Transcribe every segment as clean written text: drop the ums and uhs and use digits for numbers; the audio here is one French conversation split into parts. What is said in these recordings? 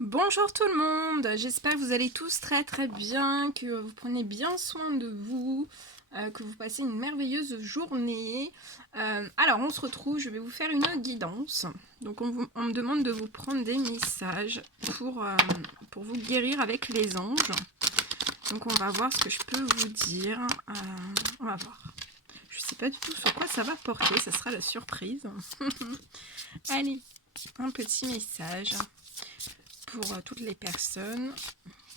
Bonjour tout le monde, j'espère que vous allez tous très bien, que vous prenez bien soin de vous, que vous passez une merveilleuse journée. Alors on se retrouve, je vais vous faire une guidance. Donc on me demande de vous prendre des messages pour vous guérir avec les anges. Donc on va voir ce que je peux vous dire, on va voir. Je sais pas du tout sur quoi ça va porter, ça sera la surprise. Allez, un petit message pour toutes les personnes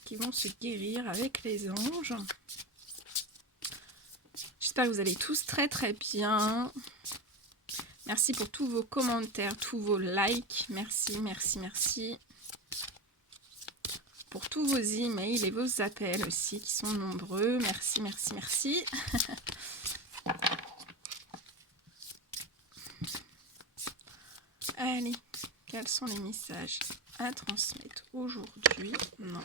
qui vont se guérir avec les anges. J'espère que vous allez tous très bien. Merci pour tous vos commentaires, tous vos likes. Merci. Pour tous vos emails et vos appels aussi qui sont nombreux. Merci. Allez, quels sont les messages à transmettre aujourd'hui? Non.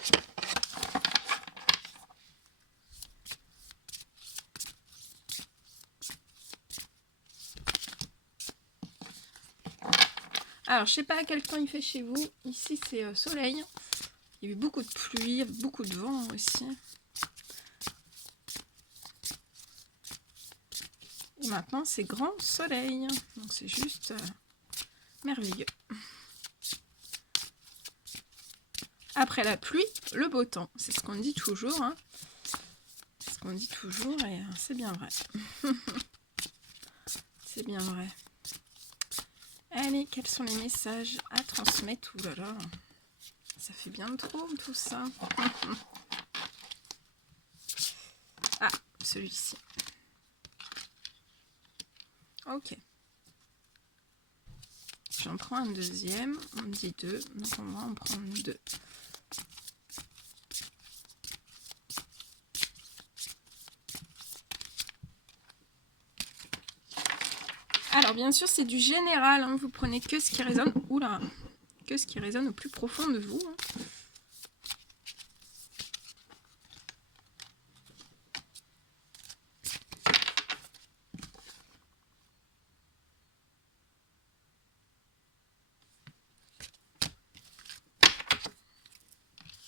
Alors, je sais pas à quel temps il fait chez vous. Ici, c'est soleil. Il y a eu beaucoup de pluie, beaucoup de vent aussi. Et maintenant, c'est grand soleil. Donc, c'est juste merveilleux. Après la pluie, le beau temps. C'est ce qu'on dit toujours. Hein. C'est ce qu'on dit toujours et c'est bien vrai. C'est bien vrai. Allez, quels sont les messages à transmettre? Ouh là là, ça fait bien trop tout ça. Ah, celui-ci. Ok. J'en prends un deuxième. On me dit 2, donc on va en prendre 2. Alors bien sûr c'est du général, hein. Vous prenez que ce qui résonne. Oula, que ce qui résonne au plus profond de vous. Hein.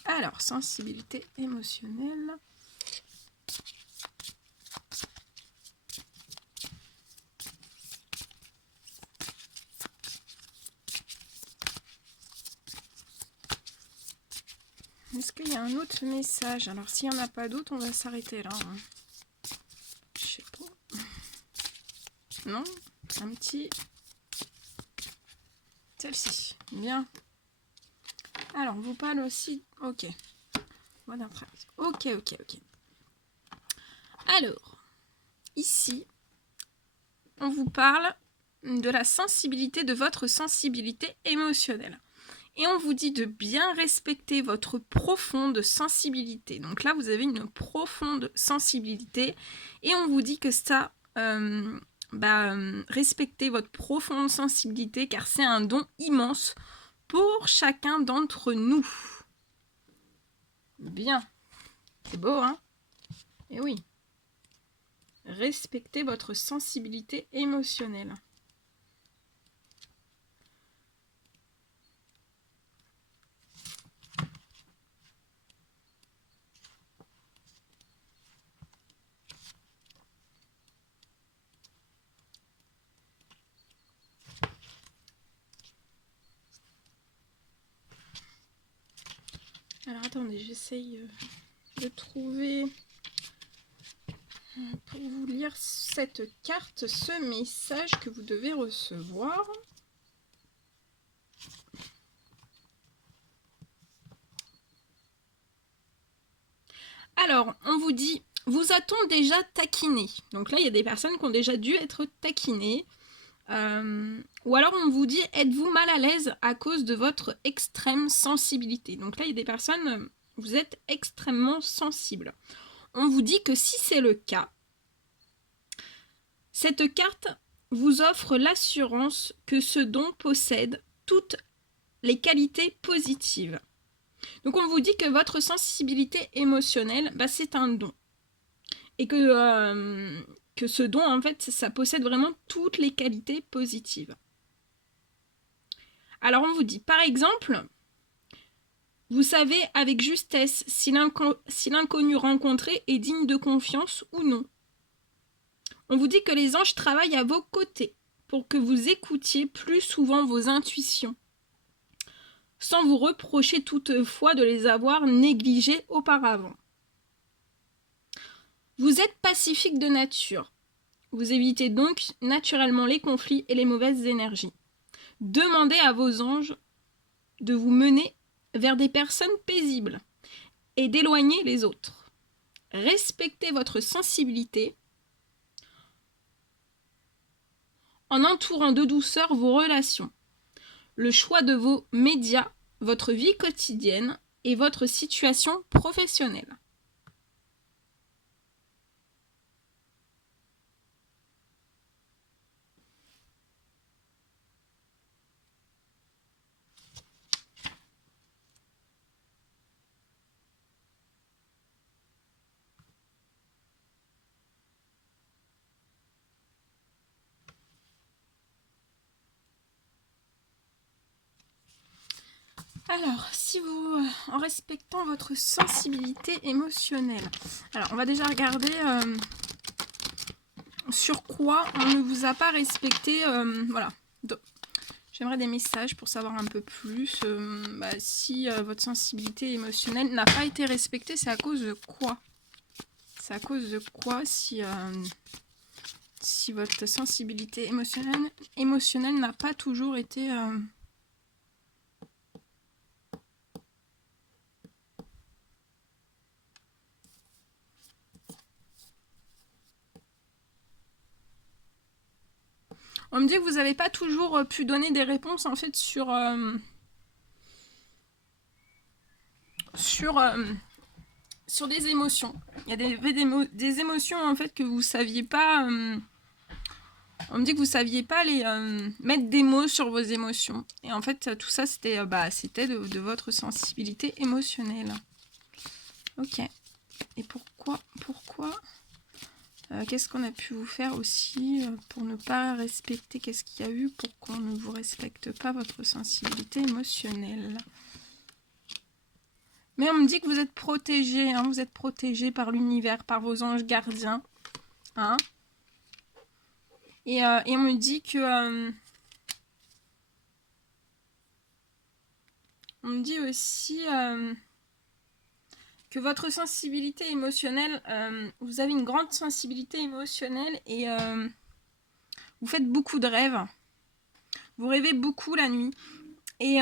Alors, sensibilité émotionnelle. Est-ce qu'il y a un autre message? Alors, s'il n'y en a pas d'autre, on va s'arrêter là. Hein. Je sais pas. Non? Un petit... Celle-ci. Bien. Alors, on vous parle aussi... Ok. Voilà. Ok. Alors, ici, on vous parle de la sensibilité, de votre sensibilité émotionnelle. Et on vous dit de bien respecter votre profonde sensibilité. Donc là, vous avez une profonde sensibilité. Et on vous dit que ça, respectez votre profonde sensibilité, car c'est un don immense pour chacun d'entre nous. Bien. C'est beau, hein? Et oui. Respectez votre sensibilité émotionnelle. Alors attendez, j'essaye de trouver pour vous lire cette carte, ce message que vous devez recevoir. Alors, on vous dit, vous a-t-on déjà taquiné? Donc là, il y a des personnes qui ont déjà dû être taquinées. Ou alors on vous dit, êtes-vous mal à l'aise à cause de votre extrême sensibilité? Donc là, il y a des personnes, vous êtes extrêmement sensible. On vous dit que si c'est le cas, cette carte vous offre l'assurance que ce don possède toutes les qualités positives. Donc on vous dit que votre sensibilité émotionnelle, c'est un don. Et que ce don, en fait, ça possède vraiment toutes les qualités positives. Alors on vous dit, par exemple, Vous savez avec justesse si l'inconnu rencontré est digne de confiance ou non. On vous dit que les anges travaillent à vos côtés pour que vous écoutiez plus souvent vos intuitions, sans vous reprocher toutefois de les avoir négligées auparavant. Vous êtes pacifique de nature. Vous évitez donc naturellement les conflits et les mauvaises énergies. Demandez à vos anges de vous mener vers des personnes paisibles et d'éloigner les autres. Respectez votre sensibilité en entourant de douceur vos relations, le choix de vos médias, votre vie quotidienne et votre situation professionnelle. Alors, si vous, en respectant votre sensibilité émotionnelle, alors on va déjà regarder sur quoi on ne vous a pas respecté, voilà. J'aimerais des messages pour savoir un peu plus si votre sensibilité émotionnelle n'a pas été respectée, c'est à cause de quoi? C'est à cause de quoi si votre sensibilité émotionnelle n'a pas toujours été... On me dit que vous n'avez pas toujours pu donner des réponses en fait sur des émotions. Il y a des émotions en fait que vous saviez pas. On me dit que vous saviez pas les mettre des mots sur vos émotions. Et en fait tout ça c'était de votre sensibilité émotionnelle. Ok. Et pourquoi qu'est-ce qu'on a pu vous faire aussi pour ne pas respecter? Qu'est-ce qu'il y a eu pour qu'on ne vous respecte pas votre sensibilité émotionnelle? Mais on me dit que vous êtes protégé, hein, vous êtes protégé par l'univers, par vos anges gardiens. Hein, et on me dit que... on me dit aussi... que votre sensibilité émotionnelle, vous avez une grande sensibilité émotionnelle et vous faites beaucoup de rêves. Vous rêvez beaucoup la nuit. Et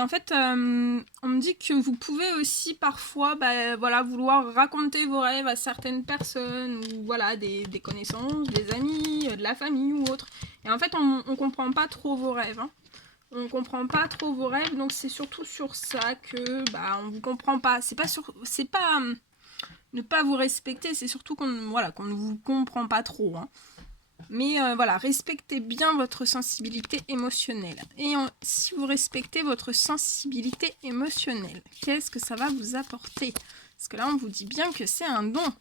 en fait, on me dit que vous pouvez aussi parfois vouloir raconter vos rêves à certaines personnes, ou voilà, des connaissances, des amis, de la famille ou autre. Et en fait, on ne comprend pas trop vos rêves. Hein. On ne comprend pas trop vos rêves, donc c'est surtout sur ça que on vous comprend pas. C'est pas ne pas vous respecter, c'est surtout qu'on ne vous comprend pas trop. Hein. Mais respectez bien votre sensibilité émotionnelle. Et si vous respectez votre sensibilité émotionnelle, qu'est-ce que ça va vous apporter? Parce que là, on vous dit bien que c'est un don.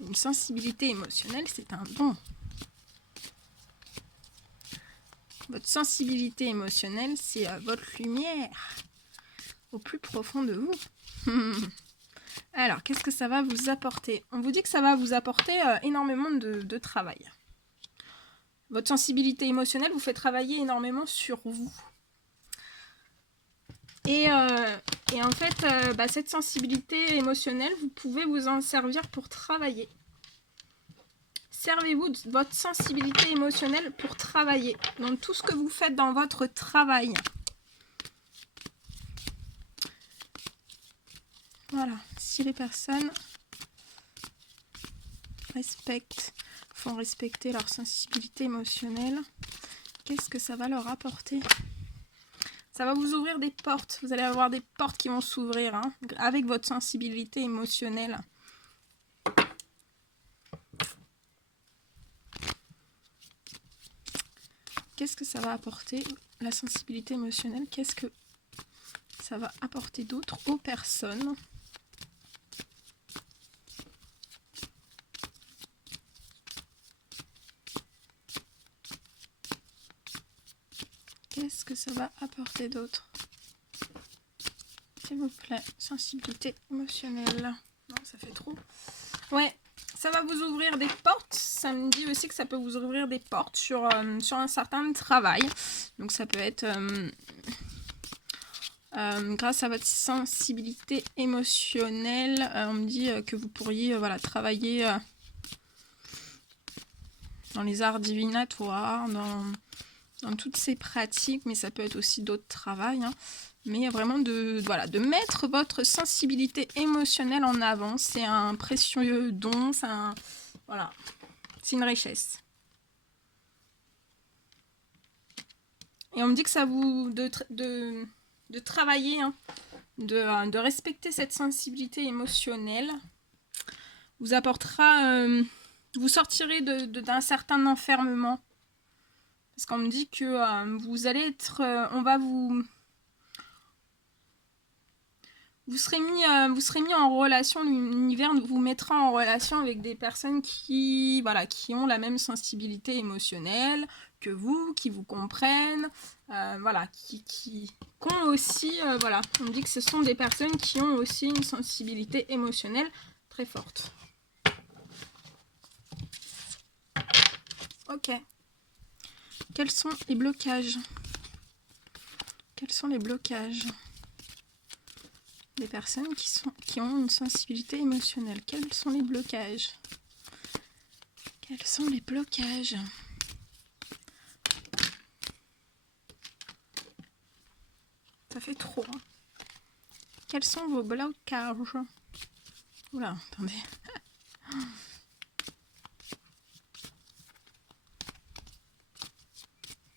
Une sensibilité émotionnelle, c'est un don. Votre sensibilité émotionnelle, c'est votre lumière au plus profond de vous. Alors, qu'est-ce que ça va vous apporter? On vous dit que ça va vous apporter énormément de travail. Votre sensibilité émotionnelle vous fait travailler énormément sur vous. Et en fait, cette sensibilité émotionnelle, vous pouvez vous en servir pour travailler. Servez-vous de votre sensibilité émotionnelle pour travailler. Dans tout ce que vous faites dans votre travail. Voilà. Si les personnes font respecter leur sensibilité émotionnelle, qu'est-ce que ça va leur apporter? Ça va vous ouvrir des portes. Vous allez avoir des portes qui vont s'ouvrir avec votre sensibilité émotionnelle. Qu'est-ce que ça va apporter, la sensibilité émotionnelle? Qu'est-ce que ça va apporter d'autre aux personnes? Qu'est-ce que ça va apporter d'autre? S'il vous plaît, sensibilité émotionnelle. Non, ça fait trop. Ouais, ça va vous ouvrir des portes. Ça me dit aussi que ça peut vous ouvrir des portes sur un certain travail. Donc ça peut être grâce à votre sensibilité émotionnelle. On me dit que vous pourriez voilà, travailler dans les arts divinatoires, dans toutes ces pratiques, mais ça peut être aussi d'autres travails. Hein. Mais vraiment de mettre votre sensibilité émotionnelle en avant. C'est un précieux don, voilà, c'est une richesse. Et on me dit que ça vous... de travailler, hein, de respecter cette sensibilité émotionnelle, vous apportera... vous sortirez d'un certain enfermement. Parce qu'on me dit que vous allez être... on va vous... Vous serez mis en relation, l'univers vous mettra en relation avec des personnes qui ont la même sensibilité émotionnelle que vous, qui vous comprennent, voilà, qui ont aussi, voilà, on me dit que ce sont des personnes qui ont aussi une sensibilité émotionnelle très forte. Ok. Quels sont les blocages? Quels sont les blocages des personnes qui ont une sensibilité émotionnelle? Quels sont les blocages? Quels sont les blocages? Ça fait trop. Hein. Quels sont vos blocages? Oula, attendez.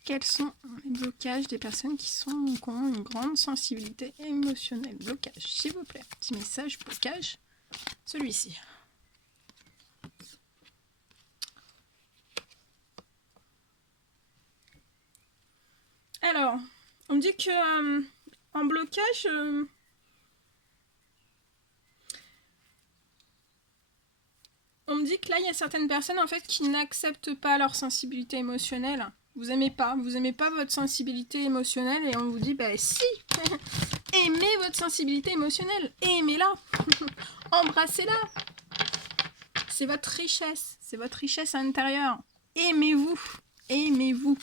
Quels sont les blocages des personnes qui ont une grande sensibilité émotionnelle? Blocage, s'il vous plaît. Petit message, blocage. Celui-ci. Alors, on me dit que en blocage... on me dit que là, il y a certaines personnes en fait qui n'acceptent pas leur sensibilité émotionnelle. Vous aimez pas votre sensibilité émotionnelle et on vous dit, bah si, aimez votre sensibilité émotionnelle, aimez-la, embrassez-la. C'est votre richesse intérieure. Aimez-vous, aimez-vous.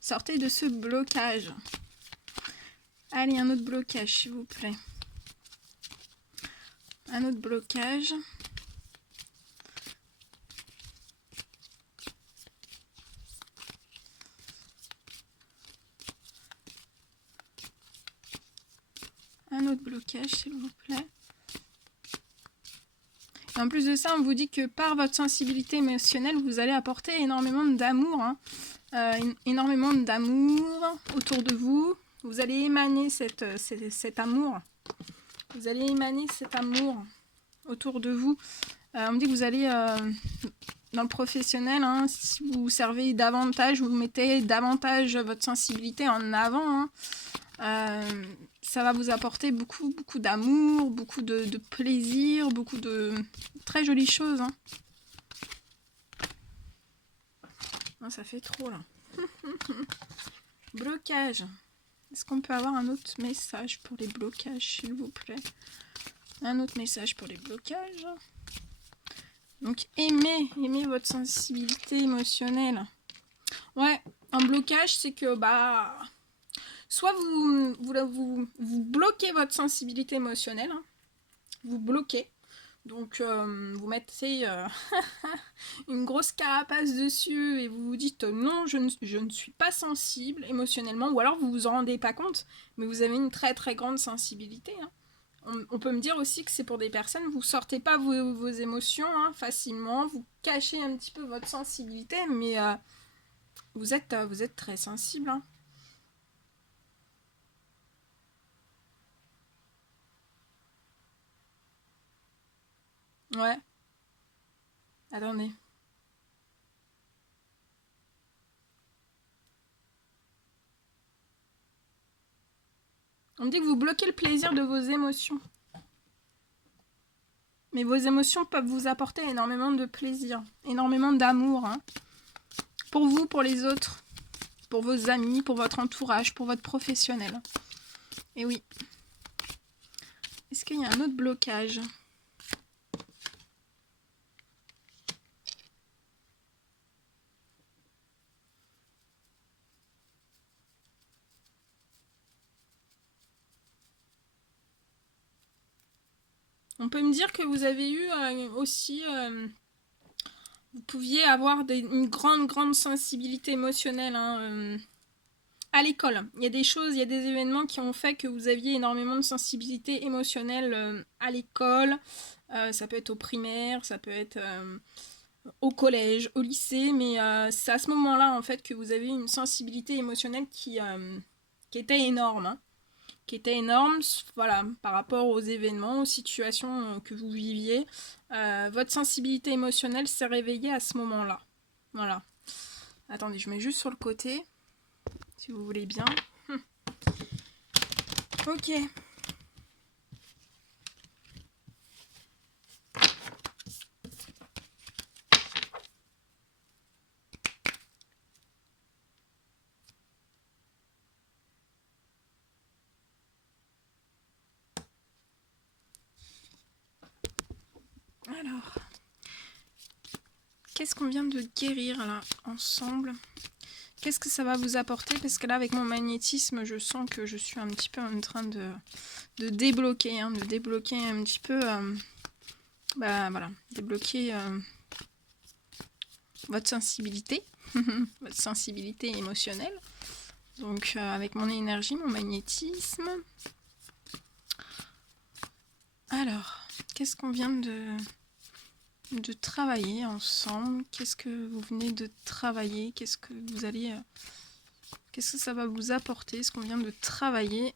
Sortez de ce blocage. Allez, un autre blocage, s'il vous plaît. Un autre blocage. Un autre blocage, s'il vous plaît. Et en plus de ça, on vous dit que par votre sensibilité émotionnelle, vous allez apporter énormément d'amour. Hein. Énormément d'amour autour de vous. Vous allez émaner cet amour. Vous allez émaner cet amour autour de vous. On me dit que vous allez, dans le professionnel, hein, si vous servez davantage, vous mettez davantage votre sensibilité en avant. Hein. Ça va vous apporter beaucoup d'amour, beaucoup de plaisir, beaucoup de très jolies choses. Hein. Non, ça fait trop là. Blocage. Est-ce qu'on peut avoir un autre message pour les blocages, s'il vous plaît? Un autre message pour les blocages. Donc, aimez votre sensibilité émotionnelle. Ouais, un blocage, c'est que, soit vous bloquez votre sensibilité émotionnelle, hein, vous bloquez, donc vous mettez une grosse carapace dessus et vous vous dites non, je ne suis pas sensible émotionnellement, ou alors vous vous en rendez pas compte, mais vous avez une très très grande sensibilité. Hein. On peut me dire aussi que c'est pour des personnes, vous sortez pas vos émotions hein, facilement, vous cachez un petit peu votre sensibilité, mais vous êtes très sensible. Hein. Ouais. Attendez. On me dit que vous bloquez le plaisir de vos émotions. Mais vos émotions peuvent vous apporter énormément de plaisir, énormément d'amour. Hein. Pour vous, pour les autres. pour vos amis, pour votre entourage, pour votre professionnel. Et oui. Est-ce qu'il y a un autre blocage ? On peut me dire que vous avez eu aussi... vous pouviez avoir une grande sensibilité émotionnelle à l'école. Il y a des choses, il y a des événements qui ont fait que vous aviez énormément de sensibilité émotionnelle à l'école. Ça peut être au primaire, ça peut être au collège, au lycée, mais c'est à ce moment-là en fait que vous avez une sensibilité émotionnelle qui était énorme. Qui était énorme, voilà, par rapport aux événements, aux situations que vous viviez. Votre sensibilité émotionnelle s'est réveillée à ce moment-là. Voilà. Attendez, je mets juste sur le côté, si vous voulez bien. Ok. Alors, qu'est-ce qu'on vient de guérir là, ensemble ? Qu'est-ce que ça va vous apporter ? Parce que là, avec mon magnétisme, je sens que je suis un petit peu en train de débloquer, de débloquer un petit peu, voilà, débloquer votre sensibilité, votre sensibilité émotionnelle. Donc, avec mon énergie, mon magnétisme. Alors, qu'est-ce qu'on vient de travailler ensemble? Qu'est-ce que vous venez de travailler? Qu'est-ce que vous allez... qu'est-ce que ça va vous apporter, ce qu'on vient de travailler?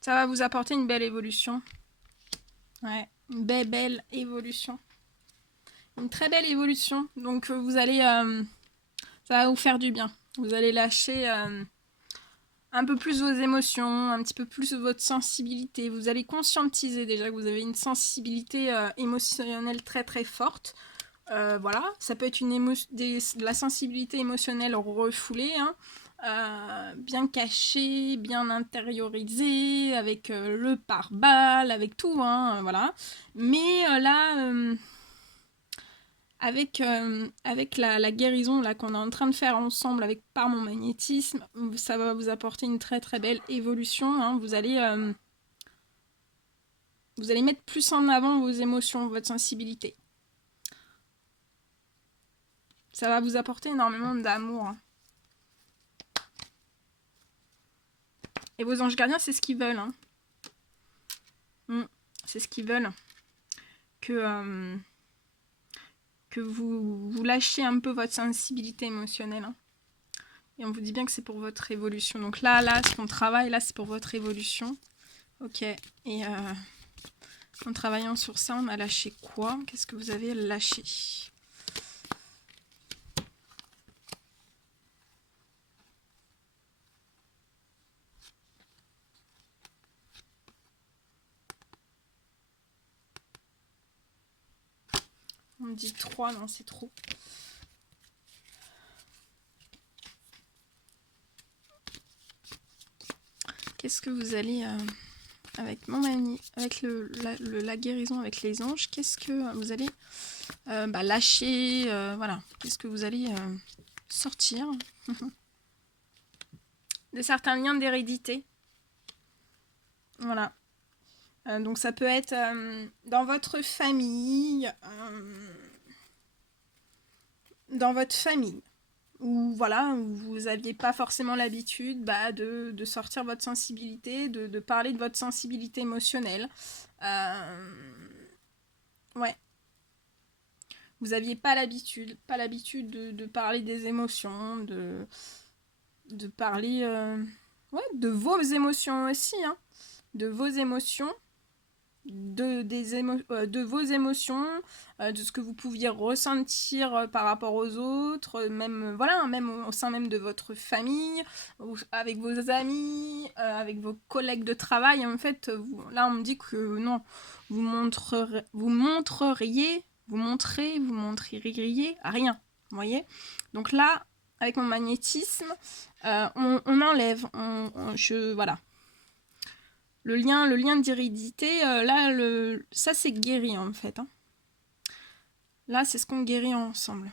Ça va vous apporter une belle évolution. Ouais, une belle évolution. Une très belle évolution. Donc vous allez... ça va vous faire du bien. Vous allez lâcher un peu plus vos émotions, un petit peu plus votre sensibilité. Vous allez conscientiser déjà que vous avez une sensibilité émotionnelle très très forte. Voilà, ça peut être de la sensibilité émotionnelle refoulée, bien cachée, bien intériorisée, avec le pare-balles, avec tout, voilà. Mais là, avec la guérison là qu'on est en train de faire ensemble par mon magnétisme, ça va vous apporter une très très belle évolution. Vous allez mettre plus en avant vos émotions, votre sensibilité. Ça va vous apporter énormément d'amour. Et vos anges gardiens, c'est ce qu'ils veulent. C'est ce qu'ils veulent. Que vous lâchiez un peu votre sensibilité émotionnelle. Et on vous dit bien que c'est pour votre évolution. Donc là, ce qu'on travaille, là, c'est pour votre évolution. Ok. Et en travaillant sur ça, on a lâché quoi? Qu'est-ce que vous avez lâché? On me dit 3, non, c'est trop. Qu'est-ce que vous allez... avec mon mani, avec la guérison avec les anges, qu'est-ce que vous allez lâcher, voilà, qu'est-ce que vous allez sortir de certains liens d'hérédité, voilà. Donc ça peut être dans votre famille, où voilà, où vous n'aviez pas forcément l'habitude de sortir votre sensibilité, de parler de votre sensibilité émotionnelle. Ouais. Vous n'aviez pas l'habitude de parler des émotions, de parler de vos émotions aussi, de vos émotions, de vos émotions, de ce que vous pouviez ressentir par rapport aux autres, même voilà, même au sein même de votre famille, avec vos amis, avec vos collègues de travail. En fait, là on me dit que non, vous montreriez rien, vous voyez. Donc là, avec mon magnétisme, on enlève, voilà. Le lien d'hérédité, là, ça c'est guéri en fait. Hein. Là, c'est ce qu'on guérit ensemble.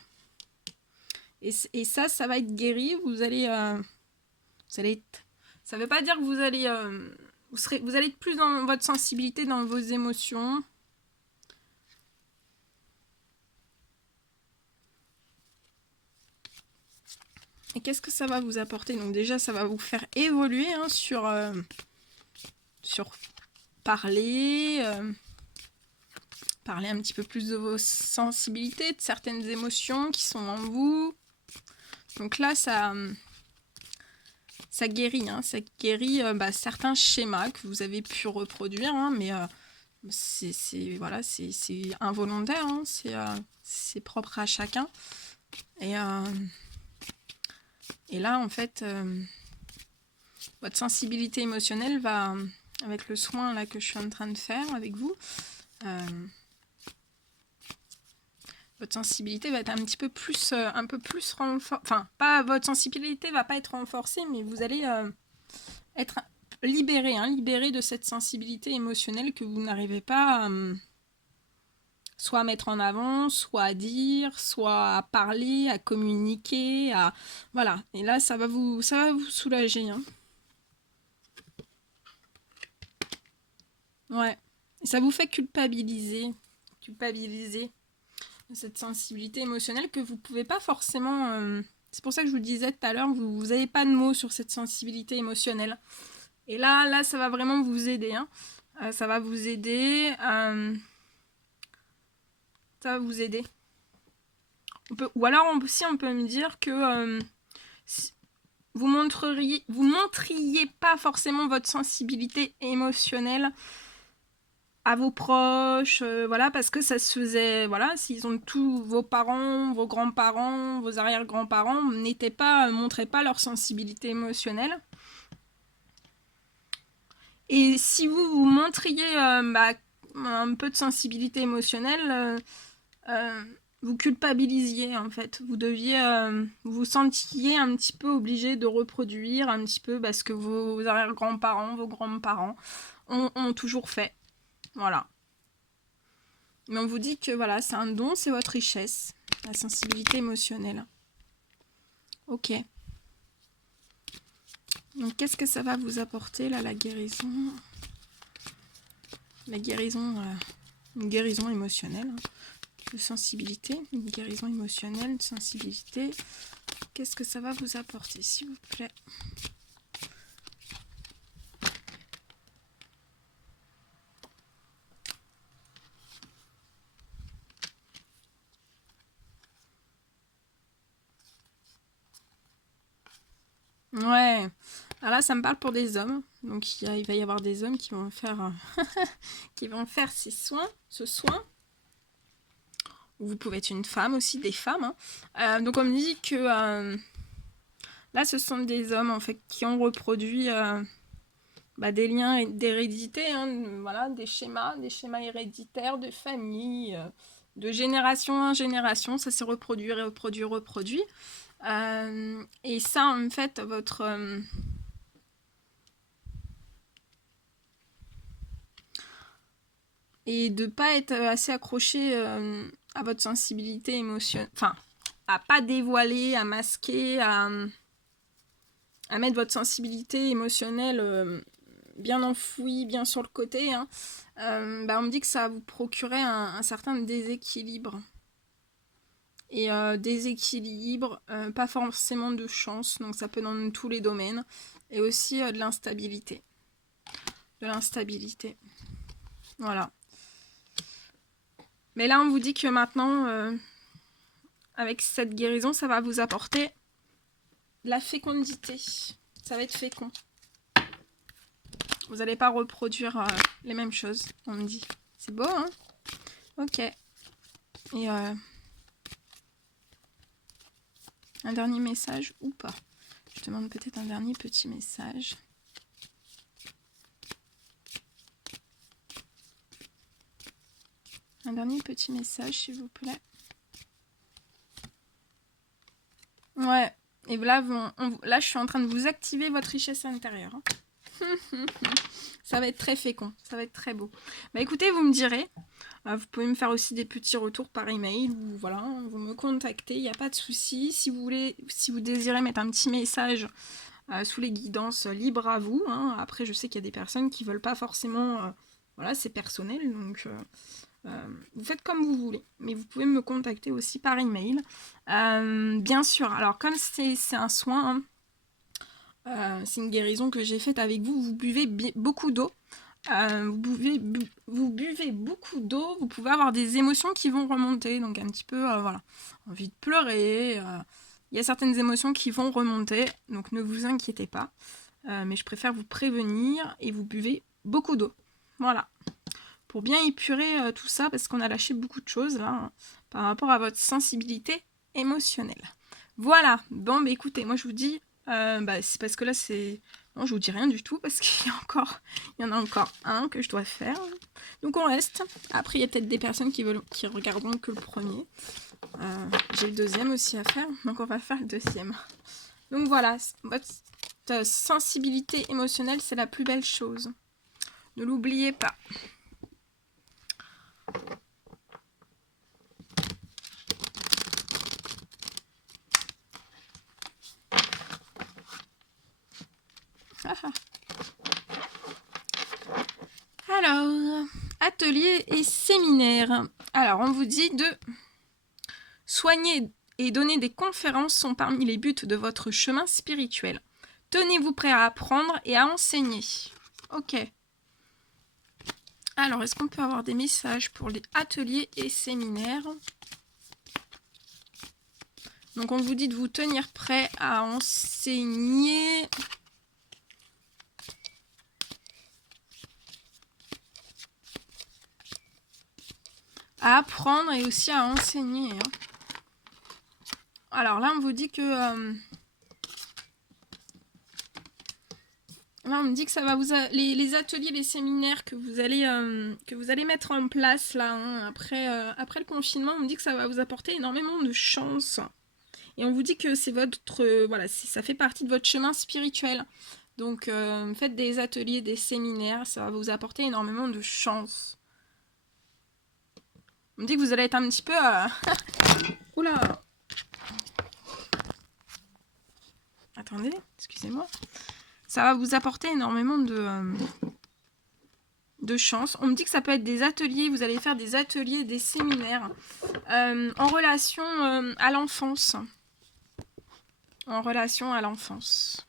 Et ça va être guéri. Vous allez être... Ça ne veut pas dire que vous allez... vous allez être plus dans votre sensibilité, dans vos émotions. Et qu'est-ce que ça va vous apporter? Donc déjà, ça va vous faire évoluer hein, sur parler un petit peu plus de vos sensibilités, de certaines émotions qui sont en vous. Donc là, ça guérit, hein, ça guérit certains schémas que vous avez pu reproduire, hein, mais c'est involontaire, hein, c'est propre à chacun. Et là, en fait, votre sensibilité émotionnelle va, avec le soin là que je suis en train de faire avec vous, votre sensibilité va être un peu plus renforcée. Enfin, pas votre sensibilité va pas être renforcée, mais vous allez être libéré, hein, libéré de cette sensibilité émotionnelle que vous n'arrivez pas soit à mettre en avant, soit à dire, soit à parler, à communiquer, voilà. Et là, ça va vous soulager. Hein. Ouais. Et ça vous fait culpabiliser cette sensibilité émotionnelle que vous pouvez pas forcément... c'est pour ça que je vous disais tout à l'heure, vous n'avez pas de mots sur cette sensibilité émotionnelle. Et là ça va vraiment vous aider. Hein. Ça va vous aider. Ça va vous aider. Ou alors aussi on peut me dire que vous montriez pas forcément votre sensibilité émotionnelle à vos proches, voilà, parce que ça se faisait, voilà, s'ils ont tous vos parents, vos grands-parents, vos arrière-grands-parents, montraient pas leur sensibilité émotionnelle. Et si vous montriez un peu de sensibilité émotionnelle, vous culpabilisiez en fait. Vous deviez, vous sentiez un petit peu obligé de reproduire un petit peu parce que vos arrière-grands-parents, vos grands-parents ont toujours fait. Voilà. Mais on vous dit que voilà, c'est un don, c'est votre richesse, la sensibilité émotionnelle. Ok. Donc qu'est-ce que ça va vous apporter là, la guérison? La guérison, une guérison émotionnelle, hein, de sensibilité, une guérison émotionnelle, de sensibilité. Qu'est-ce que ça va vous apporter, s'il vous plaît? Ouais. Alors là, ça me parle pour des hommes. Donc il va y avoir des hommes qui vont faire ce soin. Vous pouvez être une femme aussi, des femmes. Hein. Donc on me dit que là, ce sont des hommes en fait qui ont reproduit des liens d'hérédité, hein, voilà, des schémas héréditaires de famille, de génération en génération. Ça s'est reproduit. Et ça, en fait, et de pas être assez accroché à votre sensibilité émotionnelle, enfin, à pas dévoiler, à masquer, à mettre votre sensibilité émotionnelle bien enfouie, bien sur le côté, hein. On me dit que ça va vous procurer un certain déséquilibre. Et déséquilibre, pas forcément de chance, donc ça peut dans tous les domaines. Et aussi de l'instabilité. Voilà. Mais là, on vous dit que maintenant, avec cette guérison, ça va vous apporter de la fécondité. Ça va être fécond. Vous n'allez pas reproduire les mêmes choses, on me dit. C'est beau, hein? Ok. Et un dernier message ou pas? Je demande peut-être un dernier petit message. Un dernier petit message, s'il vous plaît. Ouais. Et là, là, je suis en train de vous activer votre richesse intérieure. Hein. Ça va être très fécond, ça va être très beau. Bah écoutez, vous me direz. Vous pouvez me faire aussi des petits retours par email ou voilà, vous me contactez, il n'y a pas de souci. Si vous voulez, si vous désirez mettre un petit message sous les guidances, libre à vous. Hein. Après, je sais qu'il y a des personnes qui veulent pas forcément, voilà, c'est personnel, donc vous faites comme vous voulez. Mais vous pouvez me contacter aussi par email. Bien sûr, alors comme c'est un soin, hein, c'est une guérison que j'ai faite avec vous, vous buvez beaucoup d'eau. Vous buvez beaucoup d'eau, vous pouvez avoir des émotions qui vont remonter, donc un petit peu, voilà, envie de pleurer, il y a certaines émotions qui vont remonter, donc ne vous inquiétez pas, mais je préfère vous prévenir et vous buvez beaucoup d'eau, voilà, pour bien épurer tout ça, parce qu'on a lâché beaucoup de choses, là, hein, par rapport à votre sensibilité émotionnelle. Voilà, bon, bah écoutez, moi je vous dis, c'est parce que là c'est... Non, je vous dis rien du tout parce qu'il y en a encore un que je dois faire. Donc on reste. Après, il y a peut-être des personnes qui regarderont que le premier. J'ai le deuxième aussi à faire, donc on va faire le deuxième. Donc voilà, votre sensibilité émotionnelle, c'est la plus belle chose. Ne l'oubliez pas. Alors, atelier et séminaire. Alors, on vous dit de soigner et donner des conférences sont parmi les buts de votre chemin spirituel. Tenez-vous prêt à apprendre et à enseigner. Ok. Alors, est-ce qu'on peut avoir des messages pour les ateliers et séminaires? Donc, on vous dit de vous tenir prêt à enseigner. À apprendre et aussi à enseigner. Hein. Alors là, on vous dit que... là, on me dit que ça va vous... Les ateliers, les séminaires que vous allez mettre en place là, hein, après le confinement, on me dit que ça va vous apporter énormément de chance. Et on vous dit que c'est votre... voilà, ça fait partie de votre chemin spirituel. Donc, faites des ateliers, des séminaires, ça va vous apporter énormément de chance. On me dit que vous allez être un petit peu... Oula! Attendez, excusez-moi. Ça va vous apporter énormément de chance. On me dit que ça peut être des ateliers, vous allez faire des ateliers, des séminaires en relation à l'enfance. En relation à l'enfance.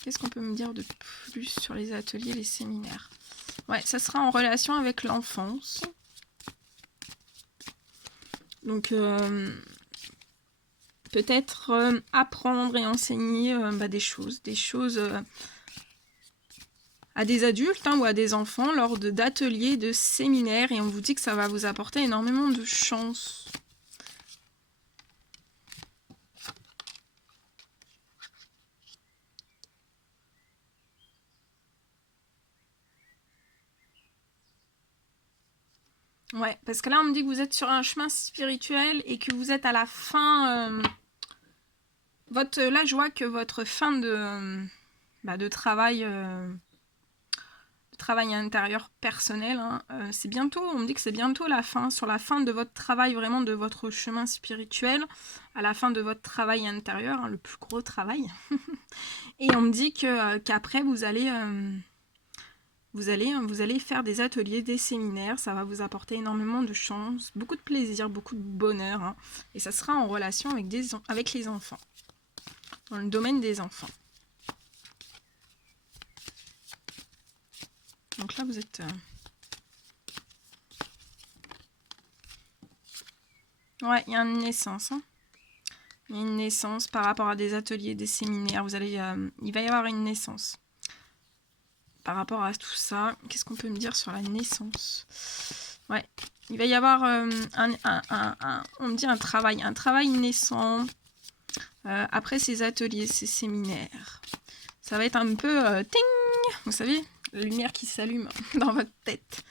Qu'est-ce qu'on peut me dire de plus sur les ateliers, les séminaires? Ouais, ça sera en relation avec l'enfance. Donc, peut-être apprendre et enseigner des choses à des adultes hein, ou à des enfants lors d'ateliers, de séminaires. Et on vous dit que ça va vous apporter énormément de chance. Ouais, parce que là, on me dit que vous êtes sur un chemin spirituel et que vous êtes à la fin... là, je vois que votre fin de travail... travail intérieur personnel, hein, c'est bientôt, on me dit que c'est bientôt la fin, sur la fin de votre travail, vraiment de votre chemin spirituel, à la fin de votre travail intérieur, hein, le plus gros travail. Et on me dit qu'après vous allez faire des ateliers, des séminaires, ça va vous apporter énormément de chance, beaucoup de plaisir, beaucoup de bonheur, hein, et ça sera en relation avec les enfants, dans le domaine des enfants. Donc là, vous êtes... Ouais, il y a une naissance. Hein. Il y a une naissance par rapport à des ateliers, des séminaires. Il va y avoir une naissance. Par rapport à tout ça, qu'est-ce qu'on peut me dire sur la naissance? Ouais, il va y avoir on me dit un travail naissant. Après ces ateliers, ces séminaires. Ça va être un peu... ting, vous savez, la lumière qui s'allume dans votre tête.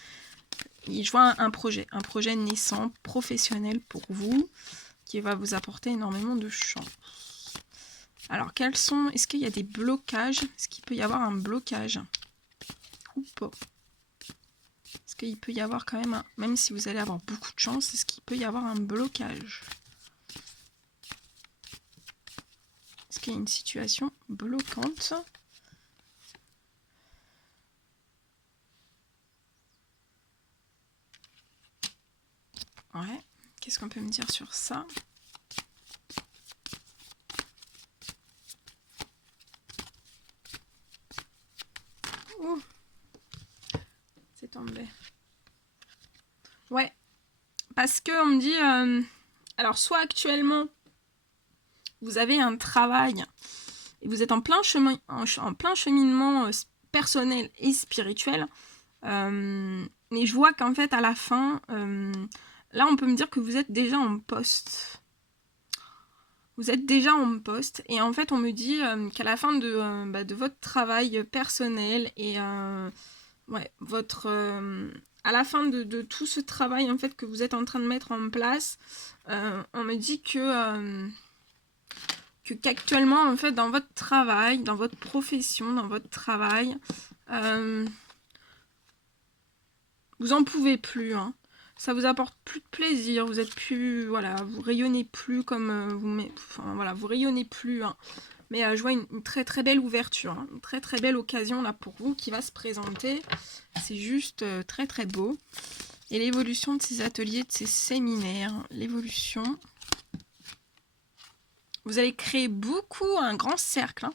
Je vois un projet naissant, professionnel pour vous, qui va vous apporter énormément de chance. Alors, quels sont... Est-ce qu'il y a des blocages? Est-ce qu'il peut y avoir un blocage? Ou pas? Est-ce qu'il peut y avoir quand même un... Même si vous allez avoir beaucoup de chance, est-ce qu'il peut y avoir un blocage? Est-ce qu'il y a une situation bloquante? Ouais. Qu'est-ce qu'on peut me dire sur ça? Ouh. C'est tombé. Ouais. Parce que on me dit... alors, soit actuellement, vous avez un travail et vous êtes en plein chemin, en plein cheminement personnel et spirituel. Mais je vois qu'en fait, à la fin, là, on peut me dire que vous êtes déjà en poste. Vous êtes déjà en poste. Et en fait, on me dit qu'à la fin de votre travail personnel et ouais, à la fin de tout ce travail en fait que vous êtes en train de mettre en place, on me dit qu'actuellement, en fait, dans votre travail, dans votre profession, dans votre travail, vous en pouvez plus, hein. Ça vous apporte plus de plaisir, vous êtes plus, voilà, vous rayonnez plus comme enfin, voilà, vous rayonnez plus, hein. Mais je vois une très très belle ouverture, hein, une très très belle occasion là pour vous qui va se présenter. C'est juste très très beau. Et l'évolution de ces ateliers, de ces séminaires, l'évolution. Vous allez créer un grand cercle, hein.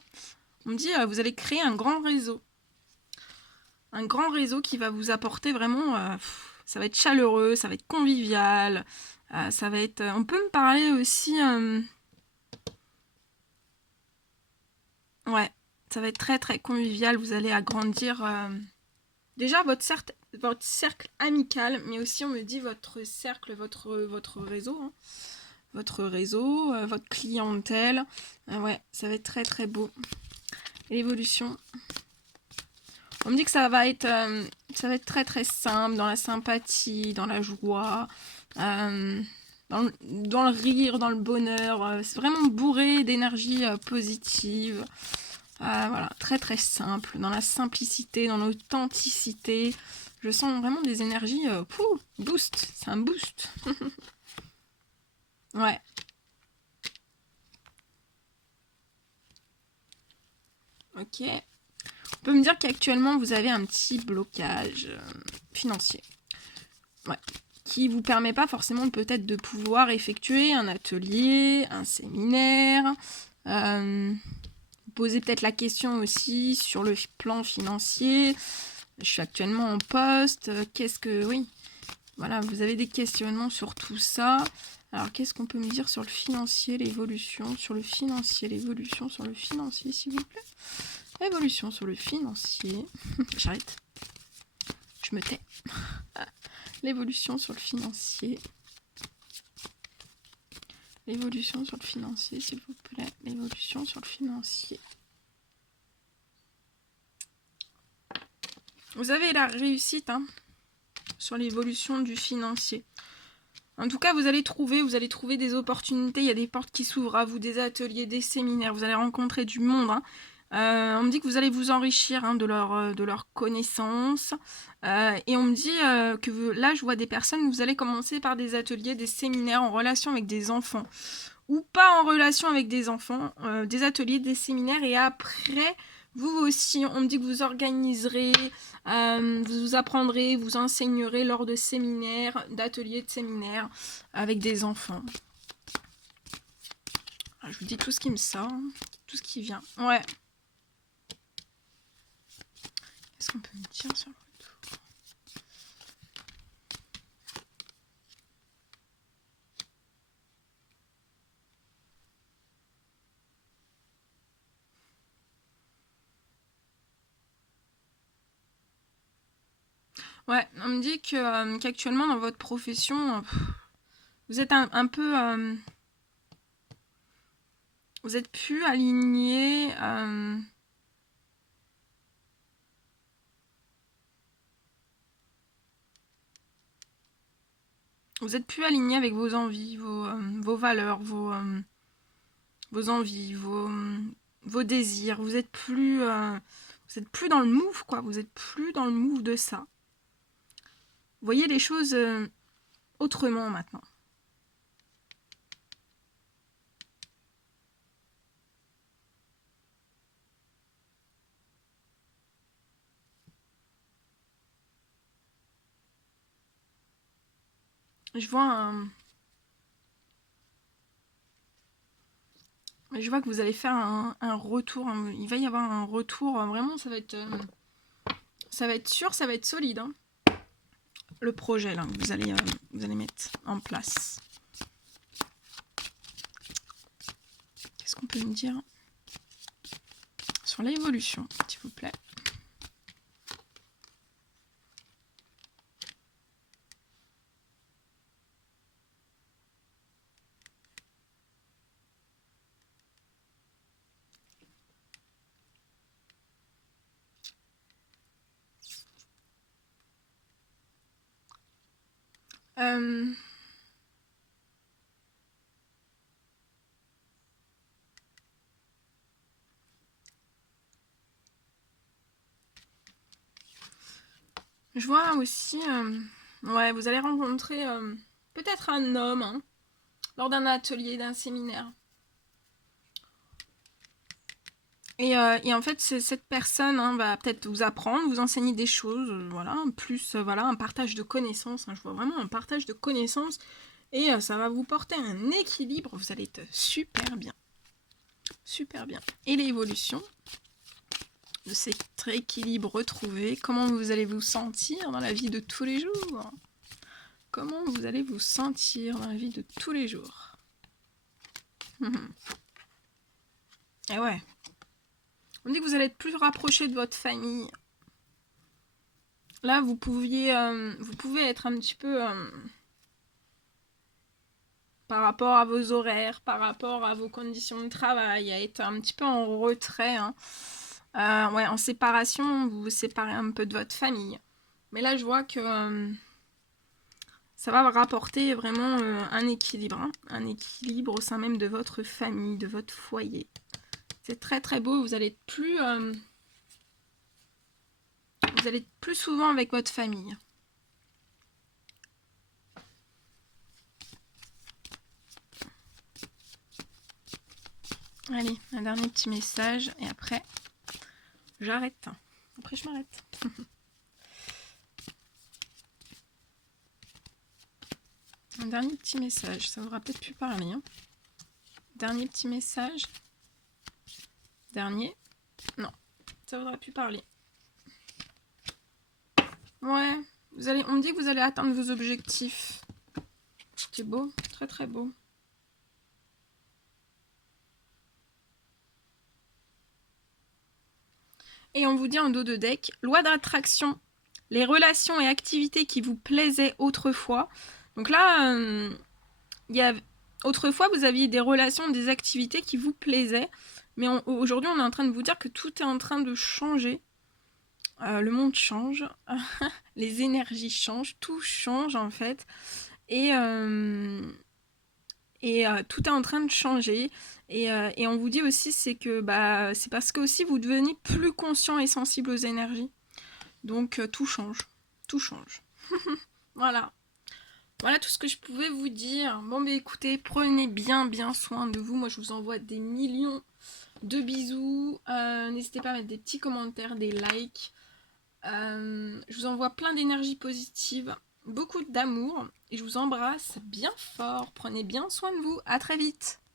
On me dit, vous allez créer un grand réseau. Un grand réseau qui va vous apporter vraiment... ça va être chaleureux, ça va être convivial. Ça va être... on peut me parler aussi... ouais, ça va être très très convivial. Vous allez agrandir... déjà votre cercle amical, mais aussi on me dit votre cercle, votre réseau. Hein. Votre réseau, votre clientèle. Ouais, ça va être très très beau. L'évolution... On me dit que ça va être très très simple, dans la sympathie, dans la joie, dans le rire, dans le bonheur. C'est vraiment bourré d'énergie positive. Voilà, très très simple, dans la simplicité, dans l'authenticité. Je sens vraiment des énergies boost, c'est un boost. Ouais. Ok. On peut me dire qu'actuellement vous avez un petit blocage financier. Ouais. Qui vous permet pas forcément peut-être de pouvoir effectuer un atelier, un séminaire. Vous posez peut-être la question aussi sur le plan financier. Je suis actuellement en poste. Qu'est-ce que... Oui. Voilà, vous avez des questionnements sur tout ça. Alors, qu'est-ce qu'on peut me dire sur le financier, l'évolution, sur le financier, l'évolution, sur le financier, s'il vous plaît? Évolution sur le financier. J'arrête. Je me tais. L'évolution sur le financier. L'évolution sur le financier, s'il vous plaît. L'évolution sur le financier. Vous avez la réussite hein, sur l'évolution du financier. En tout cas, vous allez trouver des opportunités. Il y a des portes qui s'ouvrent à vous, des ateliers, des séminaires. Vous allez rencontrer du monde. Hein. On me dit que vous allez vous enrichir hein, de leurs connaissances. Et on me dit que là, je vois des personnes, vous allez commencer par des ateliers, des séminaires en relation avec des enfants. Ou pas en relation avec des enfants, des ateliers, des séminaires. Et après, vous aussi, on me dit que vous organiserez, vous apprendrez, vous enseignerez lors de séminaires, d'ateliers de séminaires avec des enfants. Je vous dis tout ce qui me sort, tout ce qui vient. Ouais. Qu'est-ce qu'on peut me dire sur le retour? Ouais, on me dit qu'actuellement dans votre profession, vous êtes un peu... vous êtes plus aligné... vous êtes plus aligné avec vos envies, vos valeurs, vos envies, vos désirs. Vous êtes plus dans le move, quoi. Vous êtes plus dans le move de ça. Vous voyez les choses autrement maintenant. Je vois que vous allez faire un retour. Il va y avoir un retour. Vraiment, ça va être sûr, ça va être solide. Hein. Le projet là, que vous allez mettre en place. Qu'est-ce qu'on peut me dire sur l'évolution, s'il vous plaît? Je vois aussi, ouais, vous allez rencontrer peut-être un homme hein, lors d'un atelier, d'un séminaire. Et en fait, cette personne hein, va peut-être vous apprendre, vous enseigner des choses, voilà, plus voilà, un partage de connaissances. Hein, je vois vraiment un partage de connaissances et ça va vous porter un équilibre. Vous allez être super bien. Super bien. Et l'évolution de cet équilibre retrouvé, comment vous allez vous sentir dans la vie de tous les jours? Comment vous allez vous sentir dans la vie de tous les jours? Et ouais. On dit que vous allez être plus rapproché de votre famille. Là, vous pouvez être un petit peu par rapport à vos horaires, par rapport à vos conditions de travail, à être un petit peu en retrait. Hein. Ouais, en séparation, vous vous séparez un peu de votre famille. Mais là, je vois que ça va rapporter vraiment un équilibre. Hein, un équilibre au sein même de votre famille, de votre foyer. C'est très très beau. Vous allez être plus souvent avec votre famille. Allez, un dernier petit message et après, j'arrête. Après, je m'arrête. Un dernier petit message, ça voudra peut-être plus parler. Hein. Dernier petit message. Dernier. Non, ça voudra plus parler. Ouais, on me dit que vous allez atteindre vos objectifs. C'est beau, très très beau. Et on vous dit en dos de deck, loi d'attraction, les relations et activités qui vous plaisaient autrefois. Donc là, autrefois, vous aviez des relations, des activités qui vous plaisaient. Mais aujourd'hui, on est en train de vous dire que tout est en train de changer. Le monde change. Les énergies changent. Tout change, en fait. Et tout est en train de changer. Et on vous dit aussi, c'est que c'est parce que aussi vous devenez plus conscient et sensible aux énergies. Donc tout change. Tout change. Voilà. Voilà tout ce que je pouvais vous dire. Bon, écoutez, prenez bien soin de vous. Moi, je vous envoie des millions de bisous. N'hésitez pas à mettre des petits commentaires, des likes. Je vous envoie plein d'énergie positive, beaucoup d'amour. Et je vous embrasse bien fort. Prenez bien soin de vous. À très vite.